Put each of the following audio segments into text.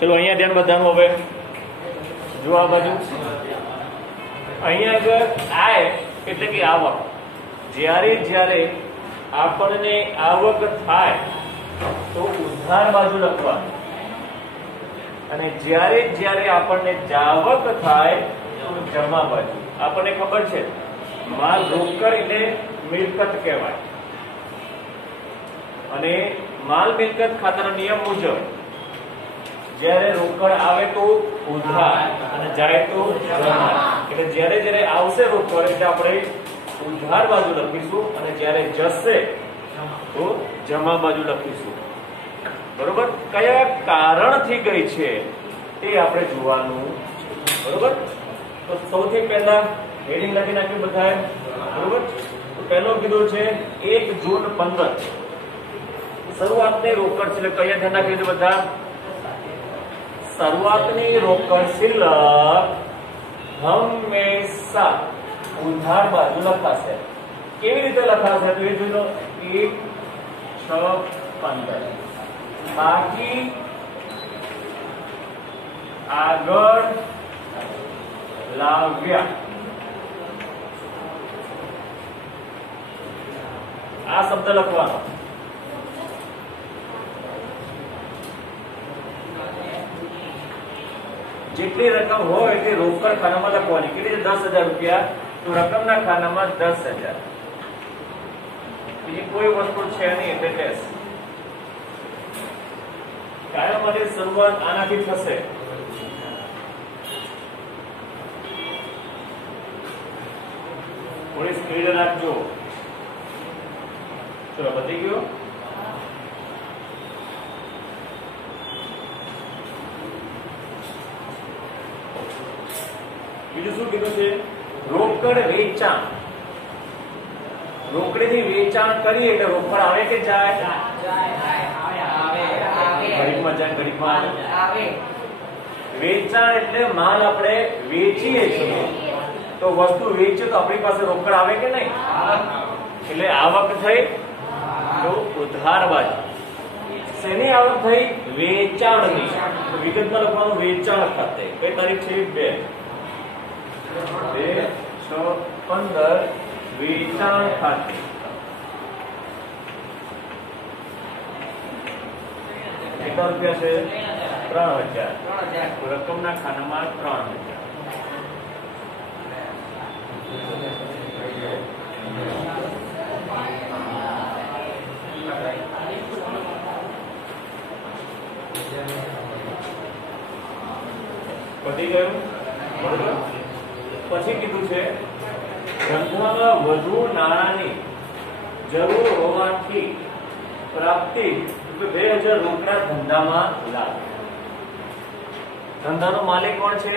चलो अहींया ध्यान बधानुं। हवे जो आ बाजू अहींया આગળ આય એટલે કે આવક। જ્યારે જ્યારે આપણને આવક થાય તો ઉધાર બાજુ લખવાનું, અને જ્યારે જ્યારે આપણને જાવક થાય તો જમા બાજુ। આપણને ખબર છે માલ રોકડ એટલે મિલકત કહેવાય, અને માલ મિલકત ખાતાના નિયમ મુજબ જ્યારે રોકડ આવે તો ઉધાર અને જાય તો જમા। એટલે જ્યારે જ્યારે આવશે રોકડ એટલે આપણે ઉધાર બાજુ લખીશું, અને જ્યારે જશે તો જમા બાજુ લખીશું। બરોબર? કયા કારણથી ગઈ છે તે આપણે જોવાનું છે। બરોબર? તો સૌથી પહેલા હેડિંગ લખી નાખ્યું બધાએ। બરોબર? તો પહેલો કીધું છે 1 જૂન 15 શરૂઆતની રોકડ છે। એટલે કયા ધ્યાન રાખીશું બધા? શરૂઆતની રોકડ શિલ્લક હંમેશા ઉધાર બાજુ લખાશે। કેવી રીતે લખાશે તો એ જોઈ લો। 1, 6, 15 બાકી આગળ લાવ્યા। આ શબ્દ લખવાનો। જેટલી રકમ હોય એટલી રોકડ ખાનામાં લખવાની। કેટલી છે? 10,000 રૂપિયા, તો રકમના ખાનામાં 10,000। બીજી કોઈ વસ્તુ છે નહીં એટલે લેસ। કાયમ માટે શરૂઆત આનાથી થશે। થોડી સ્પીડ રાખજો। ચલો પતી ગયો। બીજું શું કીધું છે? રોકડ વેચાણ। રોકડેથી વેચાણ કરીએ એટલે રોકડ આવે કે જાય? ઘડીકમાં જાય, ઘડીકમાં આવે। વેચાણ એટલે માલ આપણે વેચીએ છીએ, તો વસ્તુ વેચે તો આપણી પાસે રોકડ આવે કે નહીં? એટલે આવક થઈ તો ઉધાર બાજુ। શેની આવક થઈ? વેચાણની। વિગતમાં લખવાનું વેચાણ ખાતે। કઈ તારીખ છે? 2, 6, 15 વેચાણ ખાતે। કેટલા રૂપિયા છે? 3,000। રકમના ખાનામાં 3,000। પતી ગયું? બરોબર? પછી કીધું છે ધંધામાં વધુ નાણાંની જરૂર હોવાથી પ્રાપ્તિ 2,000 રોકડા ધંધામાં લાવે। ધંધાનો માલિક કોણ છે?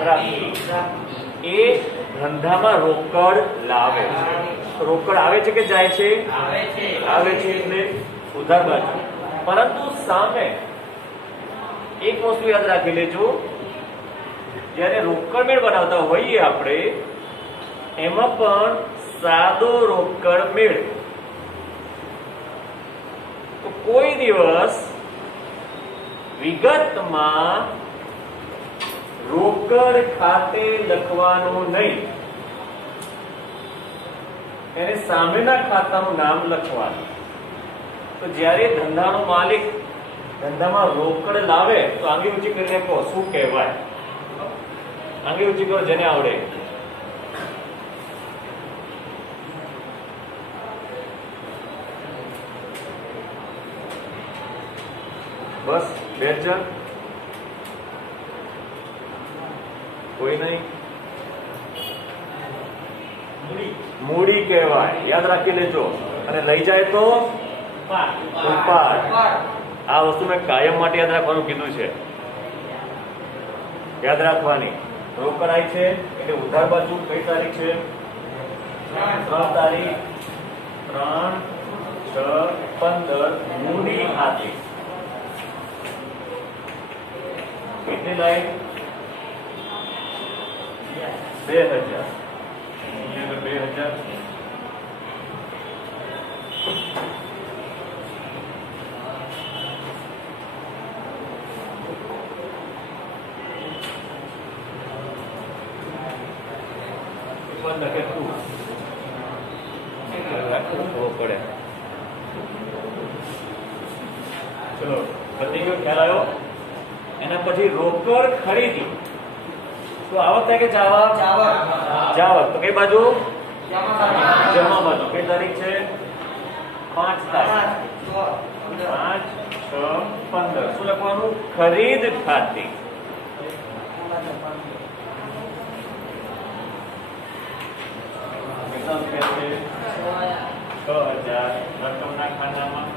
પ્રાપ્તિ। એ ધંધામાં રોકડ લાવે છે। રોકડ આવે છે કે જાય છે? આવે છે એટલે ઉધાર બાજુ। પરંતુ સામે એક વસ્તુ યાદ રાખી લેજો, જ્યારે રોકડ મેળ બનાવતા હોઈએ આપણે, એમાં પણ સાદો રોકડ મેળ તો કોઈ દિવસ વિગતમાં રોકડ ખાતે લખવાનું નહીં, એને સામેના ખાતાનું નામ લખવાનું। તો જ્યારે ધંધાનો માલિક ધંધામાં રોકડ લાવે તો આંગળી ઊંચી કરીને કહો શું કહેવાય? આંગળી ઊંચી કરો જેને આવડે। બસ 2,000? કોઈ નહીં? મૂડી કહેવાય। યાદ રાખી લેજો। અને લઈ જાય તો ઉપાડ। આ વસ્તુ મેં કાયમ માટે યાદ રાખવાનું કીધું છે, યાદ રાખવાની। રોકડ આવી છે એટલે ઉધાર બાજુ કઈ તારીખ છે? 3 તારીખ। 3, 6, 15 મૂડી ખાતે। કેટલી લાઈન? 2,000। 2,000 2,000 લખે ટુ ખબર પડે. ચલો પતી ગયો, ખ્યાલ આવ્યો. એના પછી રોકડ ખરીદી તો આવક થાય કે જાવક? જાવક. તો કઈ બાજુ? જમા બાજુ. કઈ તારીખ છે? 5 તારીખ. 5, 6, 15. શું લખવાનું? ખરીદ ખાતી. કેટલા રૂપિયા છે? 6000. રકમના ખાનામાં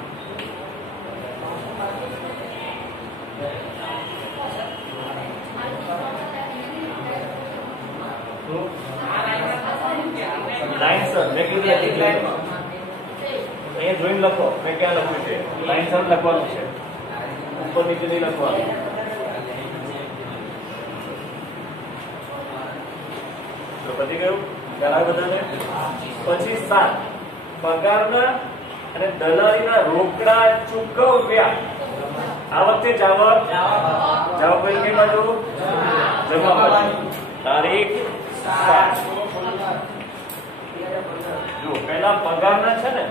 લાઈનસર મેં કીધું અહીંયા જોઈને લખો. મેં ક્યાં લખ્યું છે? લાઈનસર લખવાનું છે, ઉપર નીચે નહીં લખવાનું. તો પતી ગયું? ખ્યાલ બધાને? પછી 7 પગારના અને દલાલીના રોકડા ચૂકવ્યા. આ વખતે જાવક? જાવક કઈ કઈ બાજુ? જમા બાજુ. તારીખ 7. જો પહેલા પગારના છે ને,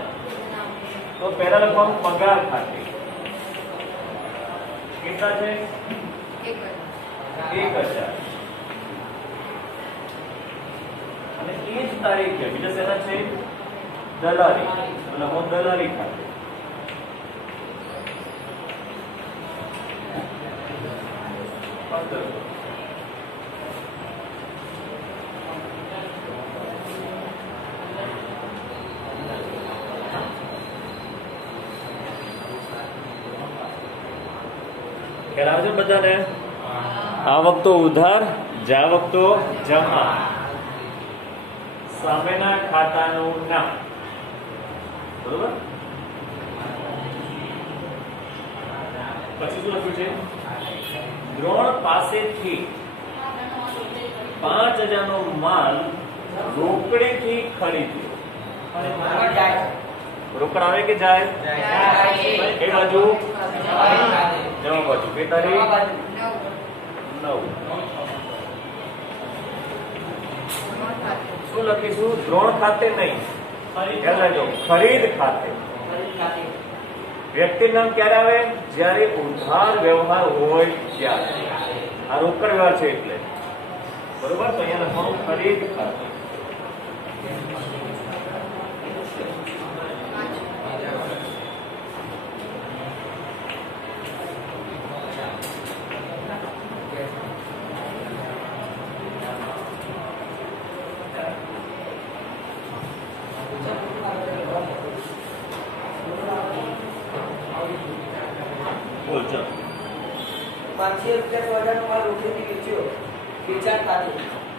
તો પહેલા લખવાનું પગાર ખાતે. કેટલા છે? 1000. અને એ જ તારીખ છે. બીજા શેના છે? દલાલી. લખો દલાલી ખાતે. ખ્યાલ આવજો બધાને? આવક તો ઉધાર, જાવક તો જમા. સામેના ખાતાનું નામ. બરોબર? પછી શું લખ્યું છે? દ્રોણ પાસેથી 5000 નો માલ રોકડેથી ખરીદ્યો. રોકડ આવે કે જાય? એ બાજુ જમા બાજુ. કે તારીખ 9. શું લખીશું? દ્રોણ ખાતે નહીં, ખરીદ ખાતે. વ્યક્તિ નામ ક્યારે આવે? જ્યારે ઉધાર વ્યવહાર હોય ત્યારે. આ રોકડ વ્યવહાર છે એટલે. બરોબર? તો અહીંયા લખવાનું ખરીદ ખાતે.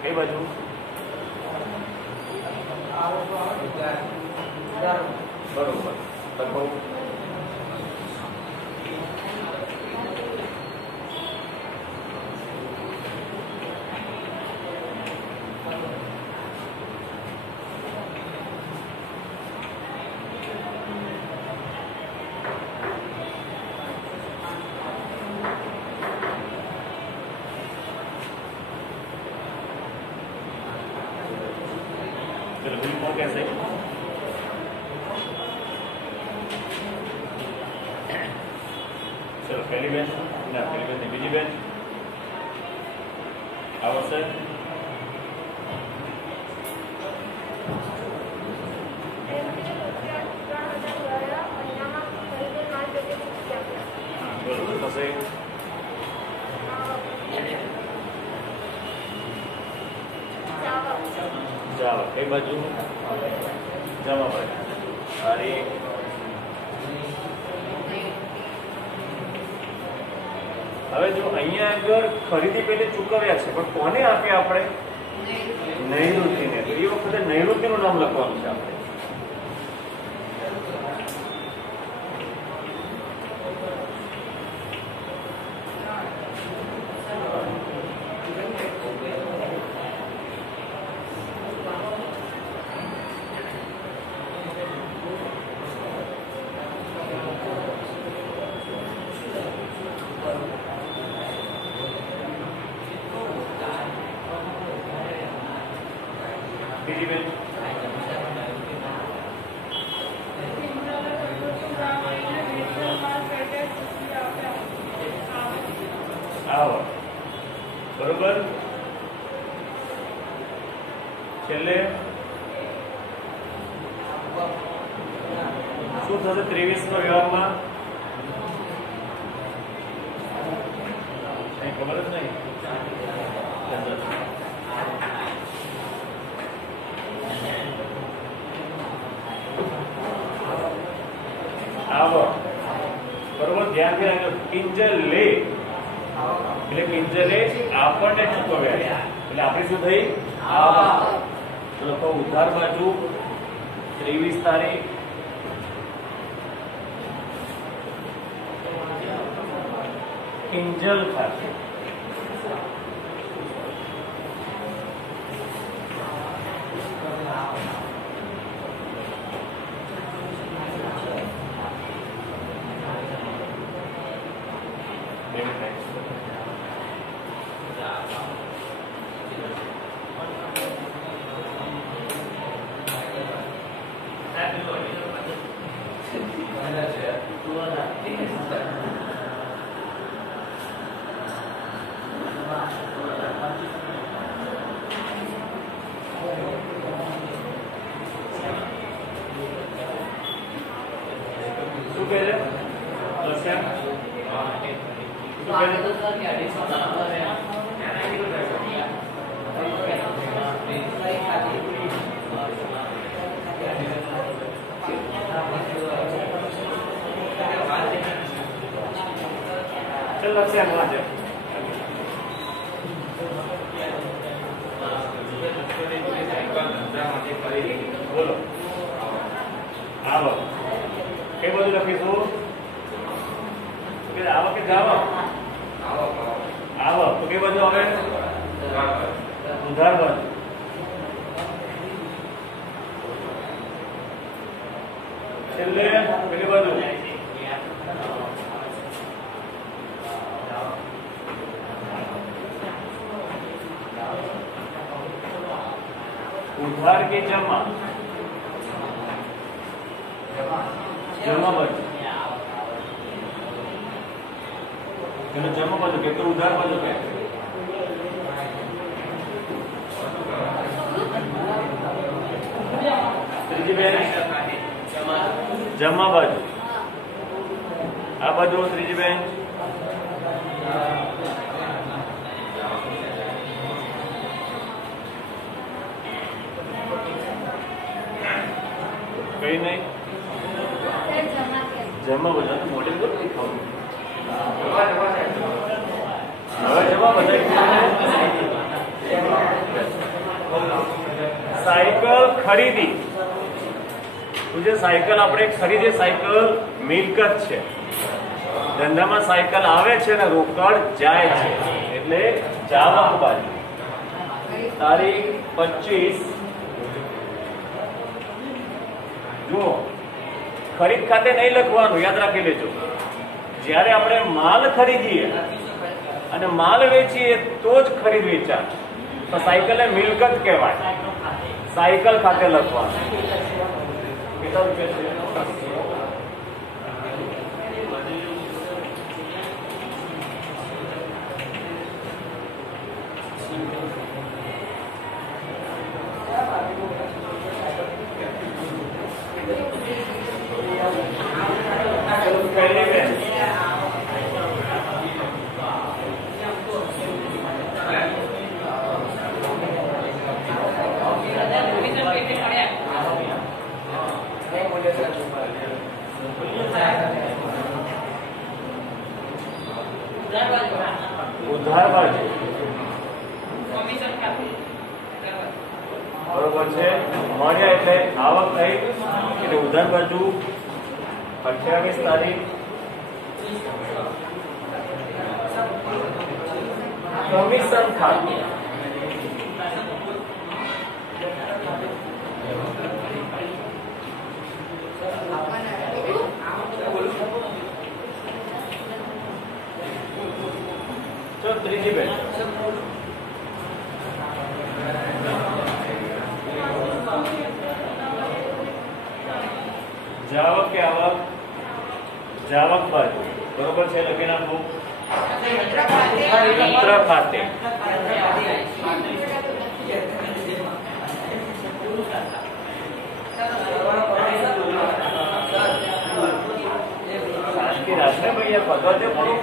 કઈ બાજુ? બરોબર. कैसे? चलो पहली बेंच ना, पहली बेंच नहीं, बीजी बेंच आवश्यक. बरोबर कसे? जावा कई बाजू जमा बाजू. अरे હવે જો અહીંયા આગળ ખરીદી પેલે ચૂકવ્યા છે, પણ કોને આપ્યા આપણે? નૈઋત્યને. તો એ વખતે નૈઋત્યનું નામ લખવાનું છે આપણે. બીજી બેન આવો બરોબર છેલ્લે શું થશે 23 નો વ્યવહારમાં કઈ ખબર જ નહીં આવો બરોબર ધ્યાનથી રાખજો કિંજલ લે એટલે કિંજલે આપણને ચૂકવ્યા એટલે આપણે શું થઈ તો લખો ઉધાર બાજુ 23 તારીખ કિંજલ ખાતે બોલો આવો કે બધું લખીશું કે આવો કે જાવો આવો તો કે બધું હવે ઉધાર બાજુ છેલ્લે પેલી બાજુ उधार के जमा जमा बाजू जमा बाजू के तो उधार बाजू के त्रीजी बेन जमा बाजू आ बाजू त्रीजी बेन कहीं नहीं जमा बजा तो मॉडल को साइकिल खरीदी तुझे साइकिल આપણે ખરીદે સાયકલ મિલકત છે ધંધામાં સાયકલ આવે છે ને રોકડ જાય છે એટલે જાવા બાજુ તારીખ 25 જો ખરીદ ખાતે નહીં લખવાનું યાદ રાખી લેજો જ્યારે આપણે માલ ખરીદીએ અને માલ વેચીએ તો જ ખરીદ વેચાણ તો સાયકલને મિલકત કહેવાય સાયકલ ખાતે લખવાનું કેટલા રૂપિયા છે ઉધાર બાજુ બરોબર છે મળ્યા એટલે આવક થઈ એટલે ઉધાર બાજુ 28 તારીખ કમિશન ખાતું तो ત્રીજી બેન જાવક કે આવક? જાવક બાજુ બરોબર છે, લખી નાખો મૂત્ર ખાતે. શાંતિ રાખને ભૈયા, પગર દે પડો.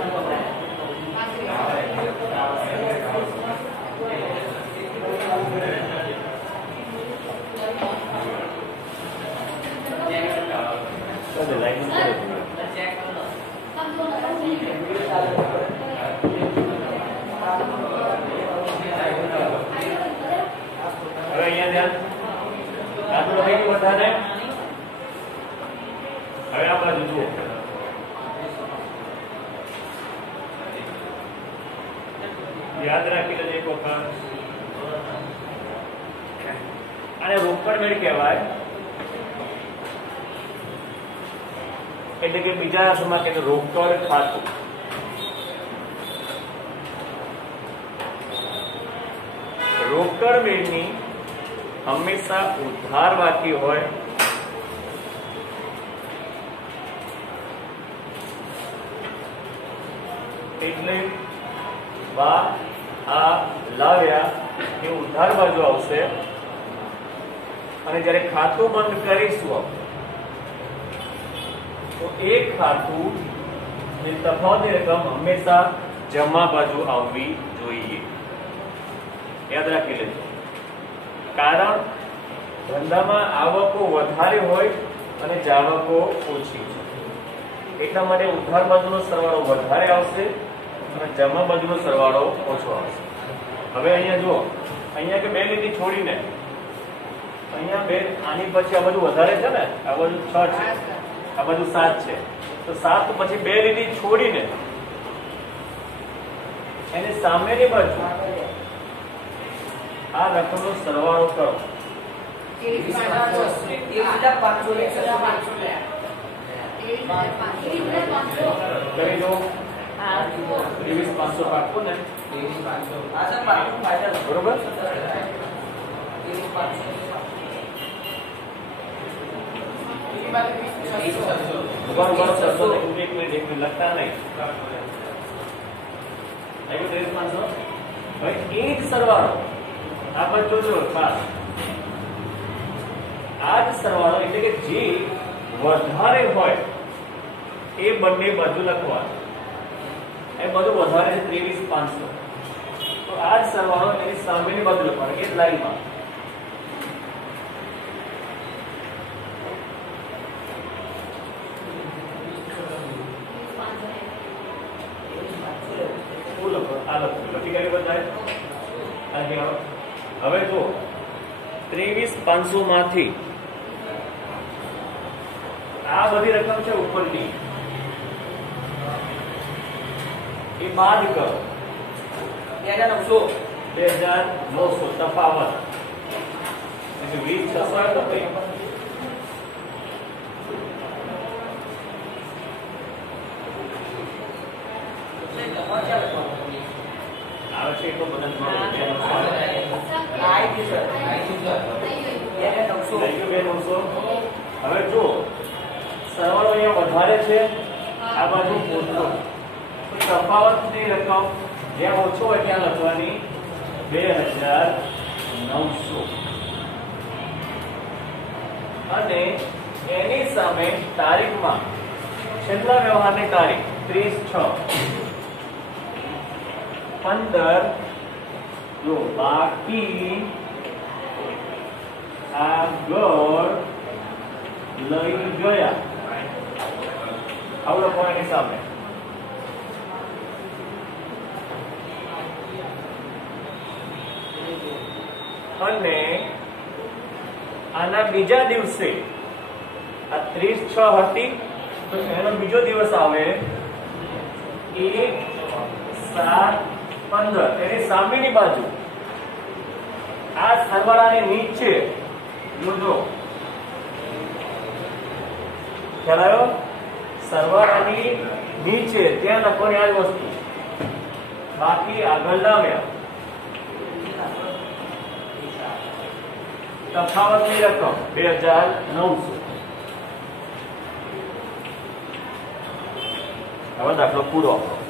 હવે અહીંયા ધ્યાન આટલું થઈ ગયું બધાને. હવે આ બાજુ જુઓ, યાદ રાખી લેજો એક વખત. આને રોકડ મેળ કહેવાય, એટલે કે બીજા અર્થમાં કે રોકડ ખાતું. રોકડ મેળની હંમેશા ઉધાર બાકી હોય, એટલે આ લાવ્યા એ ઉધાર બાજુ આવશે, અને જ્યારે ખાતું બંધ કરીશું તો એક ખાતું જે તફાવતની રકમ હંમેશા જમા બાજુ આવવી જોઈએ. યાદ રાખી લેજો, કારણ ધંધામાં આવકો વધારે હોય અને જાવકો ઓછી છે, એટલા માટે ઉધાર બાજુનો સરવાળો વધારે આવશે અને જમા બાજુનો સરવાળો ઓછો આવશે. હવે અહીંયા જુઓ, અહીંયા કે બે લીટી છોડીને અહીંયા બે, આની પછી આ બાજુ વધારે છે ને, આ બાજુ 6 છે, આ બાજુ 7 છે, તો 7 પછી બે લીટી છોડીને એની સામેની બાજુ આ રકમનો સરવાળો કરો. કરી દો 23,500 પાકું ને, બરોબર. એક મિનિટ લખતા નહીં. ભાઈ એ જ સરવાળો આપણે જોજો ખાસ, આ જ સરવાળો એટલે કે જે વધારે હોય એ બંને બાજુ લખવાનું. એ બધું વધારે છે 23,500, તો આ જ સરવાળો એની સામેની બાજુ લખવાનો, એ જ લાઈનમાં. હવે જો 23,500 માંથી આ બધી રકમ છે ઉપરની, એ બાદ કરો 2,900 તફાવત, એટલે 20,600 તો આવે છે એટલો બધા હવે જો સરવાળો અહીંયા વધારે છે, આ બાજુ ઓછો, તો તફાવતની રકમ જ્યાં ઓછો હોય ત્યાં લખવાની 2,900, અને એની સામે તારીખમાં છેલ્લા વ્યવહારની તારીખ 30/6/15 જો બાકી આગળ લઈ ગયા આવું લખવાની સામે. અને આના બીજા દિવસે આ 30/6 હતી, તો એનો બીજો દિવસ આવે 1/7/15, એની સામેની બાજુ આ સરવાળાની નીચે જોજો, ખ્યાલ આવ્યો? સરવાળાની નીચે ત્યાં લખવાની આ જ વસ્તુ, બાકી આગળ લાવ્યા. તફાવતની રકમ 2,900, હવે દાખલો પૂરો આપણો.